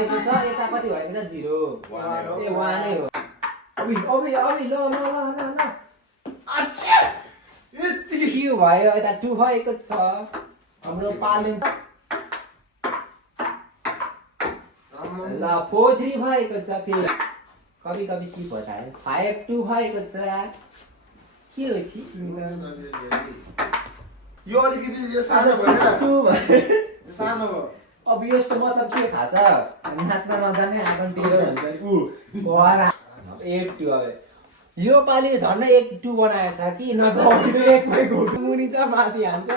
भएको छ यता कति भएको छ 0 ए 1 नै हो अबि ल अच्छा यति के भयो यता 2 भएको छ हाम्रो पालन ल 4 3 भएको छ फेरि कभी स्किप होता है 5 2 भएको छ के हो छि यो अलिकति यो सानो भयो सानो हो अब यसको मतलब के थाहा छ नाच्न नजाने आँगन टेबल हुन्छ नि भरा 8 2 अब यो पालि झन् 1 2 बनाएको छ कि नभए एकमै घुट मुनि छ माथि हान्छ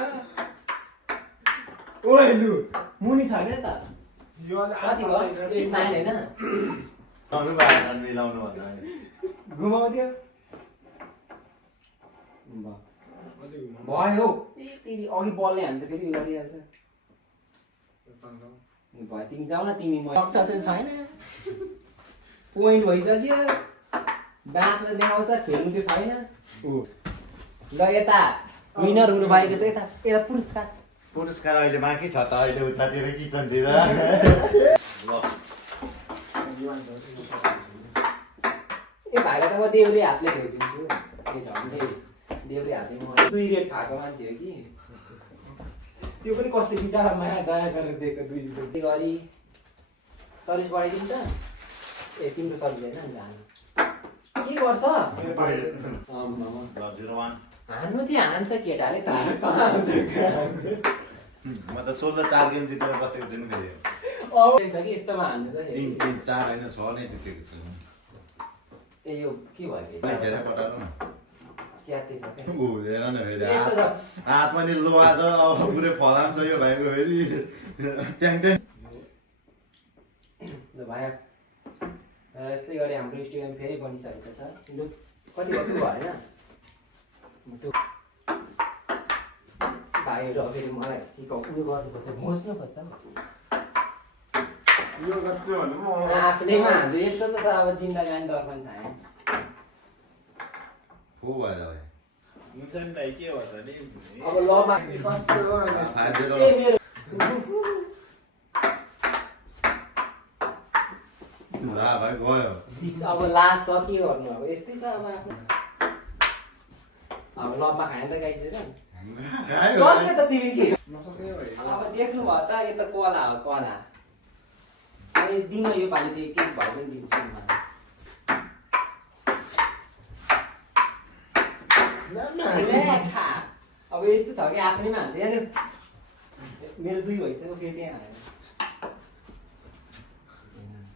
ओए लु मुनि छैन त यो कति भयो 8 9 हैन आउनु भयो मिलाउनु भन्दा घुमाउँदियो भयो यति अघि बलले हान्छ फेरि गरिहाल्छ भयो तिमी जाऊ न तिमी सक्छ छैन पोइन्ट भइसक्यो दाँतले देखाउँछ खेल्नु चाहिँ छैन ल यता विनर हुनु भएको चाहिँ यता पुरस्कार अहिले बाँकी छ त अहिले उतातिर किचनतिर ल ए भाइलाई त म देउरे हातले खेलिदिन्छु ए झन्डै देउरे हातले म 2 रेट खाएको मान्छे हो कि त्यो पनि कस्तो बिचारा माया दया गरेर दिएको 2 रुपैयाँ गरी सर्भिस बढाइदिन्छ ए तिम्रो सर्भिस होइन नि के गर्छ हान्नु चाहिँ हान्छ केटाले त कहाँ हुन्छ म त 16 4 गेम जितेर बसेको छु नि फेरि छ कि यस्तोमा हान्नु त 3 4 हैन 6 नै जितेको छु ए यो के भयो धेरै पटाउनु न च्याते छ के उ हेर न फेरि हात पनि लोहा छ अब पुरै फलाम छ यो भाइको फेरि ट्याङ ट्याङ ल भाइ यस्तै गरी हाम्रो स्टुडेन्ट फेरि बनिसकेको छ लु कति भयो हैन भाइहरु फेरि मलाई सिकाउनु गर्नुपर्छ घोच्नु खोज्छ यो गर्छु भने म आफ्नैमा हाम्रो यस्तो त छ अब जिन्दगानी दर्पण छैन हो भएर भाइ हुन्छ नि दाइ के भन्छ नि अब लमा कस्तो हो ए मेरो ला भाइ गयो 6 अब लास्ट छ के गर्नु अब यस्तै छ अब आफ्नो अब लम्बा खाएन त गाइस सक्ने त तिमी के अब देख्नु भयो त यो त कोला हो कोला अनि दिन यो पालि चाहिँ के भयो पनि दिन्छु अब यस्तो छ कि आफ्नै मान्छे हेर्नु मेरो 2 भइसक्यो फेरि त्यहाँ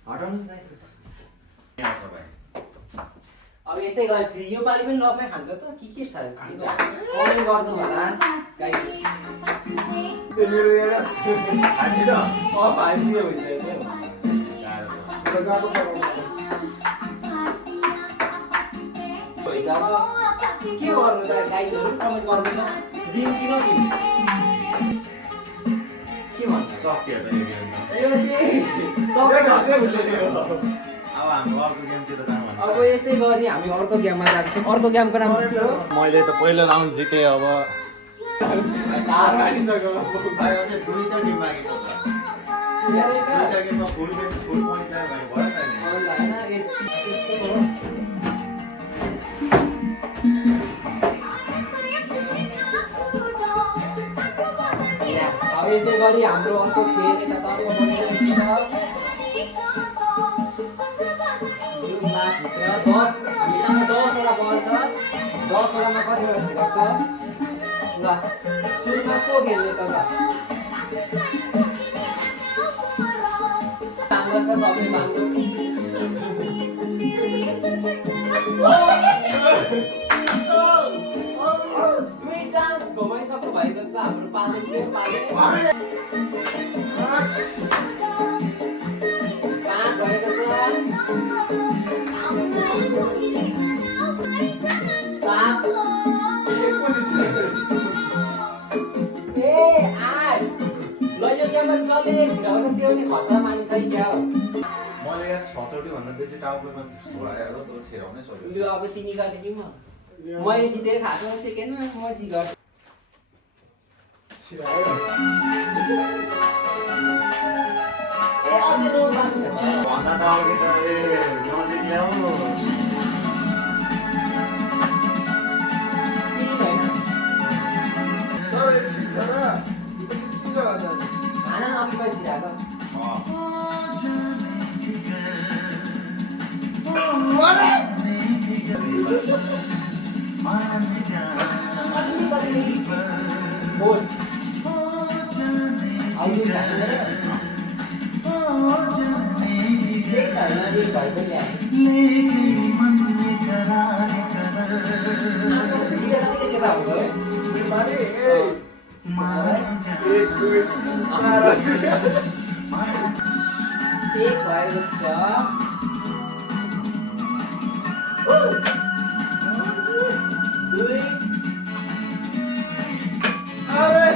हटाउनु अब यस्तै गरे 3 यो पालि पनि लपमै खान्छ त के छ कमेन्ट गर्नु होला गाइस मेरो हेर हान्दिन फाइभ भइसक्यो लगाको भइसक्यो के गर्नु त गाइसहरु कमेन्ट गर्दैन दिम कि नदिम के भन्छ सक्यो त यो चाहिँ सबै घरमै भुल्ने हो अब हाम्रो अर्को गेमतिर जानु अब यसै गरी हामी अर्को गेममा जान्छौँ अर्को गेमको नाम के हो मैले त पहिलो राउन्ड जिते अब हार मानिसक्यो भाइ अझै दुईटा गेम बाँकी छ त दुईटा गेममा फुल पोइन्ट ल्यायो भने भयो त नि अब यसै गरी हाम्रो अर्को खेल यता तर्क बनिरहेको छ भित्र 10 हामीसँग 10 वटा बल छ 10 वटामा कतिवटा छिराक छ ल सुरुमा को खेल्ने त ल काम गर्छ सबले बाङ्गो दुई चान्स घुमाइसक्नु भएको छ हाम्रो पालन चाहिँ पालन कहाँ भएको छ 7 ए 8 ल यो गेममा जसले एक छिराउँछ त्यो नि खतरा मानिन्छ क्या हो मैले यहाँ 6 चोटि भन्दा बेसी टाउकोमा छुवाएर तर छिराउनै सक्यो लु अब तिमी गर्ने कि मैले जितेको खाएको सेकेन्डमा म जित ए अझै नौ बाँकी छ भन्न त अघि त नजिक ल्याऊ तिन होइन तर एकछिन छ र यो त स्पिकर हाल्दा खाना न अघि पछि आएको अरे बोस आउनु छैन भाइ पनि केता हो माने ए 1 2 3 4 एक भएको छ दुई अरे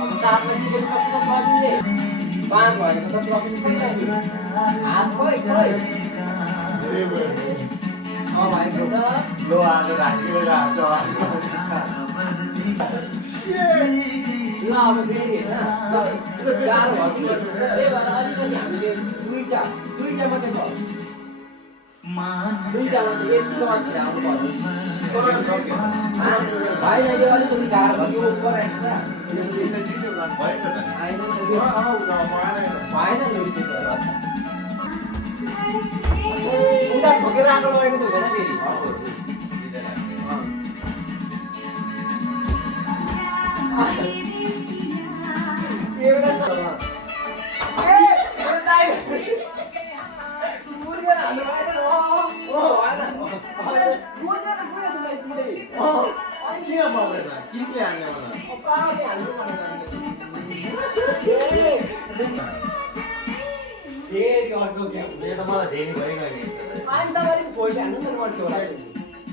अब 7 बजी सक्छ त प्रवीणले 5 भएको छ प्रवीण पनि हात खोइ खोइ ए भयो 6 भएको छ लो आज राखेर राख्छ शिट ल अब फेरि होइन गाह्रो भयो कि त्यही भएर अलिकति हामीले दुईटा मात्रै भयो दुईटा मात्रै यतिको मान्छे आउनु पर्यो होइन यो अलिकति गाह्रो भयो यो ओभर एक्स्ट्रा आएन नि त त्यो भएन नि त्यसो भएर उता ठोकेर आएको लगेको त हुँदैन फेरि एउटा हाल्नु भएन किन पाउँदैन किनले हाल्ने फेरि अर्को गेम यो त मलाई झेली भइगयो नि अनि तपाईँले फोर्स हान्नु नि त मर्छ होला यो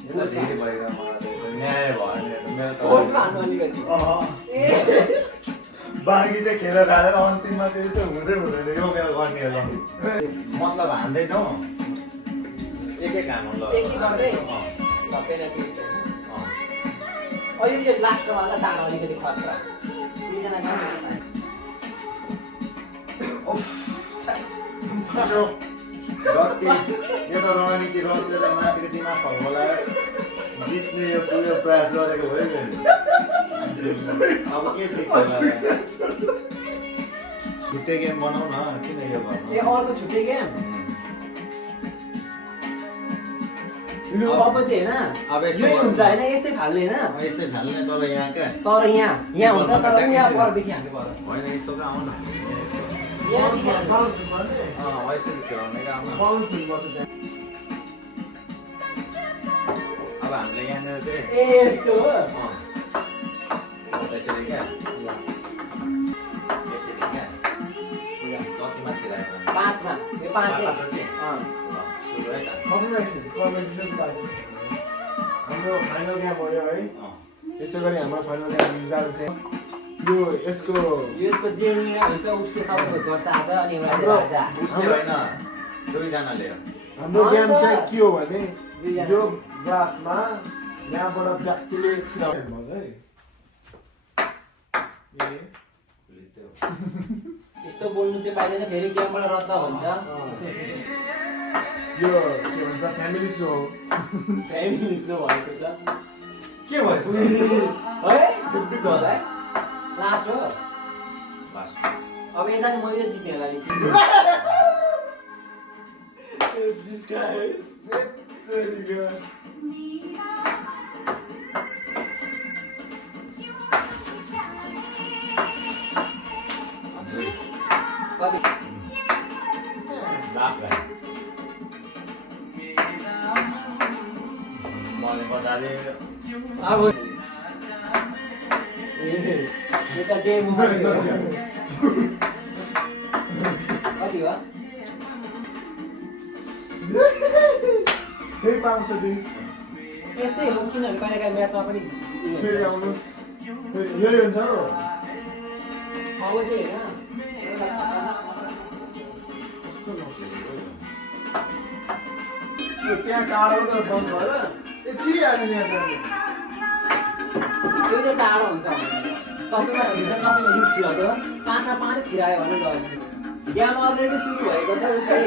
त झेली भइगयो मलाई त न्याय भयो नि मेरो त फोर्समा हान्नु अलिकति ए बाँकी चाहिँ खेल खाएर अन्तिममा चाहिँ यस्तो हुँदै हुँदैन यो मेरो गर्ने हो मतलब हान्दैछौँ एक हानु ल एक गर्दै पेनाल्टी अहिले चाहिँ लास्टवाला डाँडा अलिकति खतरा दुईजना गाउँ जति यो त रणनीति रचेर मान्छेको दिमाग फर्मलाएर जित्ने यो पुरो प्रयास गरेको भइगयो नि अब के जित्छ छुट्टै गेम बनाऊ न किन यो गर्नु ए अर्को छुट्टै गेम लु अब चाहिँ होइन अब यस्तो यही हुन्छ होइन यस्तै फाल्ने होइन यस्तै फाल्ने तर यहाँ क्या तर यहाँ हुन्छ तर यहाँ परदेखि हान्नु पर्यो होइन यस्तो कहाँ आउन यहाँदेखि हान्नु बाउन्स गर्ने यसरी खेलाउने क्या आउन बाउन्स गर्छ त्यहाँ अब हामीले यहाँनिर चाहिँ ए यस्तो हो त्यसरी क्या यसरी क्या जतिमा सिलायो पाँचमा यो पाँच सुरु है त कम्पिटिसन बाँकी हाम्रो फाइनल गेम भयो है यसै गरी हाम्रो फाइनल गेम जान्छ यो यसको जे निर्णय हुन्छ उसले सबैको गर्छ आज अनि एउटा राजा उसले होइन दुईजनाले हो हाम्रो गेम चाहिँ के हो भने यो ग्लासमा यहाँबाट व्यक्तिले छिराउनु भयो है यस्तो बोल्नु चाहिँ पाइँदैन फेरि गेमबाट रद्द हुन्छ यो के भन्छ फ्यामिली सो हो फ्यामिली सो भएको छ के भयो है डुब्बीको होला है लास्ट हो बस अब यसरी मैले जित्ने होला नि This guy is very good. कति लाख भाइ मैले बजाले अब यो त गेम कति हो फेरि पाउँछ दुई यस्तै हो किनभने कहिलेकाहीँ म्याचमा पनि फेरि आउनुहोस् फेरि यही हुन्छ हो अब चाहिँ होइन यो त्यहाँ काँडो त बन्द भएर ए छिरिहाल्यो नि यहाँ त्यो चाहिँ टाढो हुन्छ सबैमा छिर्छ सबैमा दुध छिराउँछ पाँचमा पाँचै छिरायो भने ल गेम अलरेडी सुरु भएको छ उसले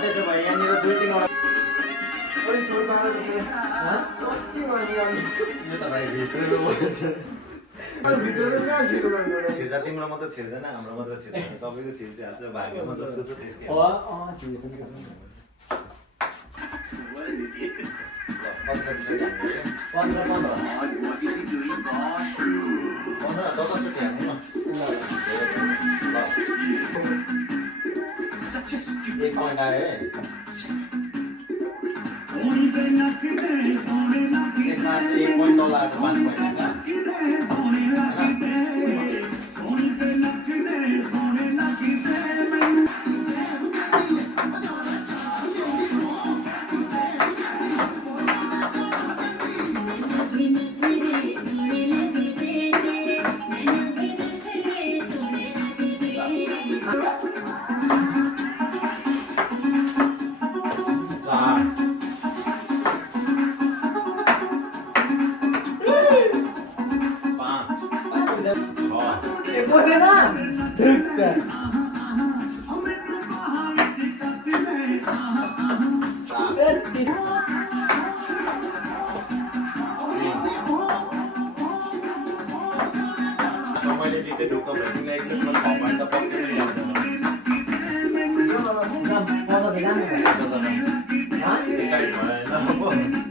त्यसो भए यहाँनिर 2-3 अरे छोड मार कति मानियो यो त भाइ भित्र अनि भित्र चाहिँ कहाँ छिर्छ तपाईको छिर्दा तिम्रो मात्र छिर्दैन हाम्रो मात्र छिर्दैन सबैको छिर्छ भाग्य मात्र सोच त्यसकै एक पॉइंट आयो है त्यसमा चाहिँ 1 पॉइंट तल आएको 5 पॉइंट मैले जिते ढुक्क भइदिँदा एकचोटि म 6 पॉइंट त पक्कै नै जान्छ डिसाइड भएन